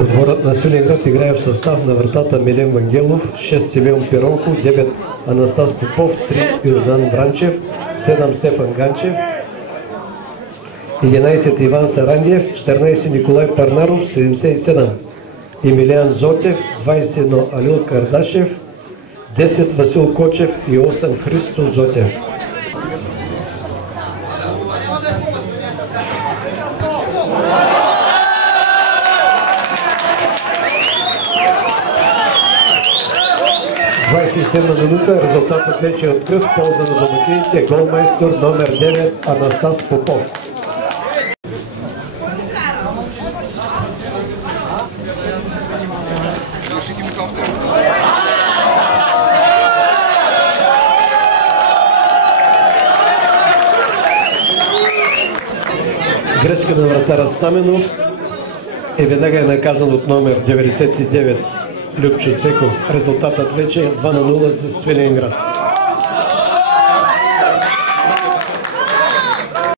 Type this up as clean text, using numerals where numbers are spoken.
Отборът на Свиленград играе в състав на вратата Милен Вангелов, 6 Симеон Пиронко, 9 Анастас Попов, 3 Йордан Бранчев, 7 Стефан Ганчев, 11 Иван Сарандиев, 14 Николай Парнаров, 77 Емилиан Зотев, 21 Алил Кардашев, 10 Васил Кочев и 8 Христо Зотев. В минута резултатът вече е открит в полза на домакините, голмайстор номер 9 Анастас Попов. Грешка на вратаря Стаменов и веднага е наказан от номер 99 Любчо Цеков. Резултатът вече е 2-0 за Свиленград.